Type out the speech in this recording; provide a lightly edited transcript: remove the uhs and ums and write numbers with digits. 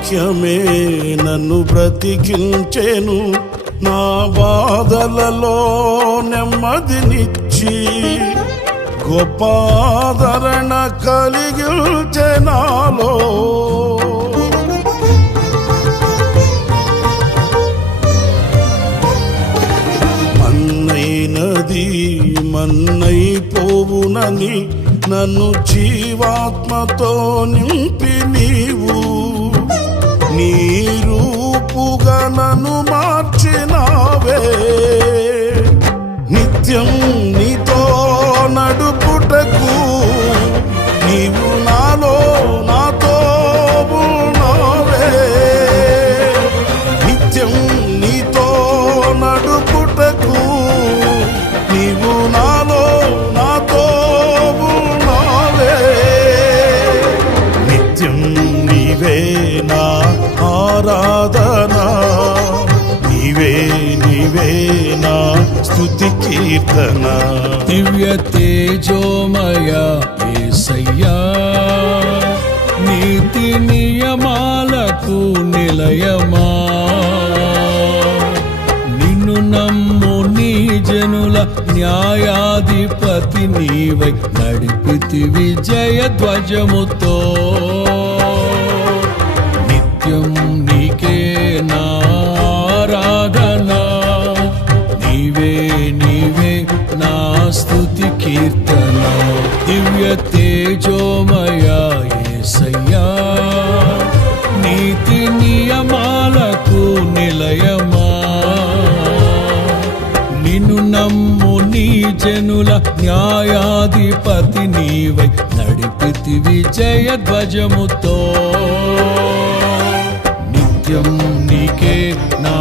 వాక్యమే నన్ను బ్రతికించెను, నా బాధలలో నెమ్మదినిచ్చి గొప్ప ఆదరణ కలిగించె నాలో. మన్నైనది మన్నైపోవునని నన్ను జీవాత్మతో నింపి నీవు నీ రూపుగా నన్ను మార్చినావే. నిత్యం నీతో నడుపుటకు నీవు నాలో నాతో ఉన్నావే. నిత్యం నీతో నడుపుటకు నీవు నాలో నాతో ఉన్నావే. నిత్యం నీవే నా ఆరాధన, నీవే నీవే నా స్తుతి కీర్తన. దివ్య తేజోమయ యేసయ్యా, నీతి నియమాలకు నిలయమా, నిన్ను నమ్ము నీ జనుల న్యాయాధిపతి నీవై నడిపితివి జయధ్వజముతో. నిత్యం నీకే నా ఆరాధన, నీవే నీవే నా స్తుతి కీర్తన. దివ్య తేజోమయ యేసయ్యా, నీతి నియమాలకు నిలయమా, నిన్ను నమ్ము నీ జనుల న్యాయాధిపతి నీవై నడిపితివి జయధ్వజముతో. నిత్యం నీకే నా